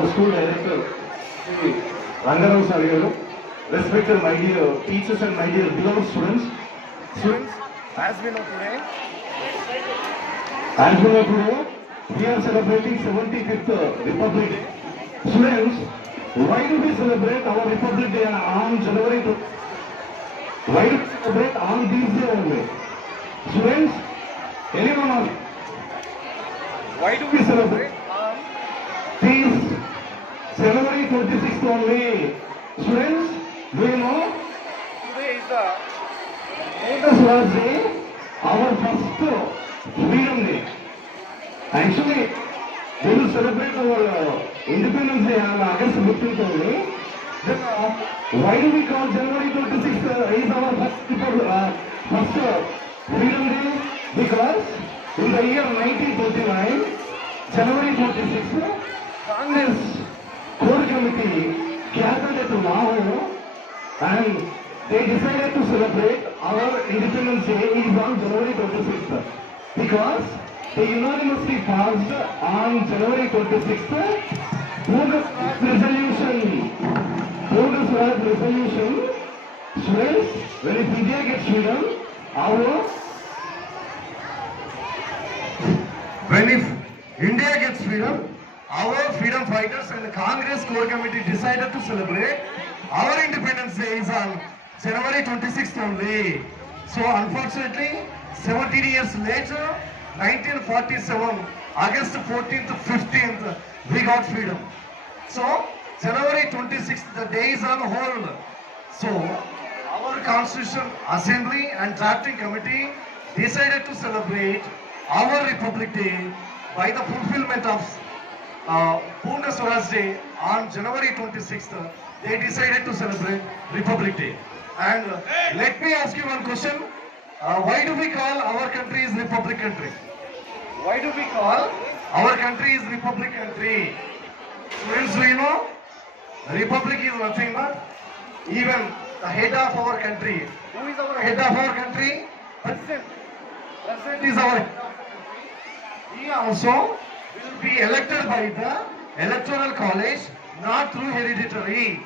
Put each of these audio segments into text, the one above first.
our school director, Sri Rangarao Sir garu, respected my dear teachers and my dear beloved students. Students, as we know today, we are celebrating 75th Republic Day. Students, why do we celebrate our Republic Day on January 2? Why do we celebrate on these days only? Students, anyone of you? Why do we celebrate on these January 26th only? Students, do you know? Today is the last day, our first Freedom Day. Actually, we will celebrate our Independence Day on August 15th only. Then, why do we call January 26th is our first Freedom Day? Because in the year 1929, January 26th, Congress Core Committee gathered at Lahore and they decided to celebrate our Independence Day is on January 26th because they unanimously passed on January 26th Congress resolution. Students, when India gets freedom, our freedom fighters and the Congress Core Committee decided to celebrate our Independence Day is on January 26th only. So unfortunately, 17 years later, 1947, August 14th, 15th, we got freedom. So January 26th, the day is on hold. So our Constitution Assembly and Drafting Committee decided to celebrate our Republic Day by the fulfillment of Purna Swaraj Day on January 26th. They decided to celebrate Republic Day. And let me ask you one question. Why do we call our country is Republic country? Why do we call our country is Republic country? Students, do you know? Republic is nothing but even the head of our country. Who is our head of our country? President. President is our head of our country. He also will be elected by the electoral college, not through hereditary.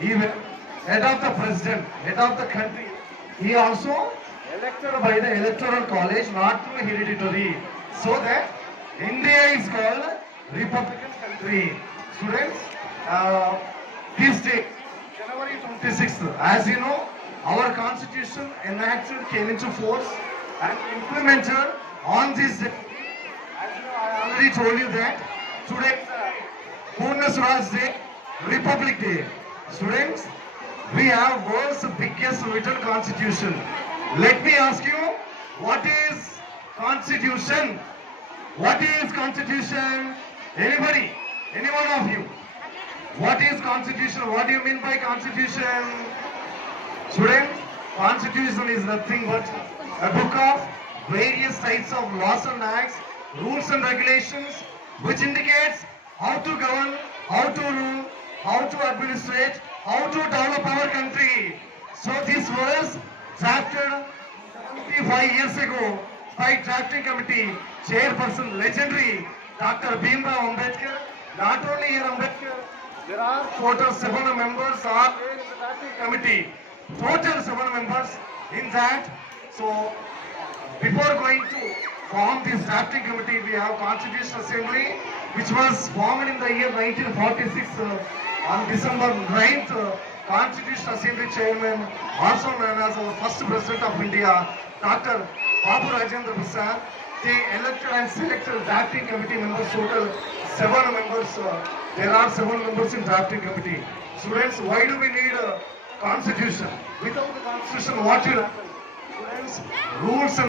Even head of the president, head of the country, he also elected by the electoral college, not through hereditary. So that India is called Republican country. Students, this day, January 26th, as you know, our constitution enacted came into force and implemented on this day. As you know, I already told you that today Purna Swaraj Day, Republic Day. Students, we have world's biggest written constitution. Let me ask you, what is constitution? What is constitution? Anybody? Any one of you? What is constitution? What do you mean by constitution? Students, constitution is nothing but a book of various types of laws and acts, rules and regulations, which indicates how to govern, how to rule, how to administrate, how to develop our country. So this was drafted 75 years ago by drafting committee, chairperson, legendary Dr. Bhimrao Ambedkar. Not only here Ambedkar, there are total 7 members are there in the drafting committee. Total 7 members in that. So before going to form this drafting committee, we have Constitutional Assembly, which was formed in the year 1946 on December 9th. Constitutional Assembly Chairman, also known as our first President of India, Dr. Babu Rajendra Prasad. They elected and selected drafting committee members, total 7 members. There are 7 members in drafting committee. Students, why do we need a constitution? Without the constitution, what will happen? Students, rules and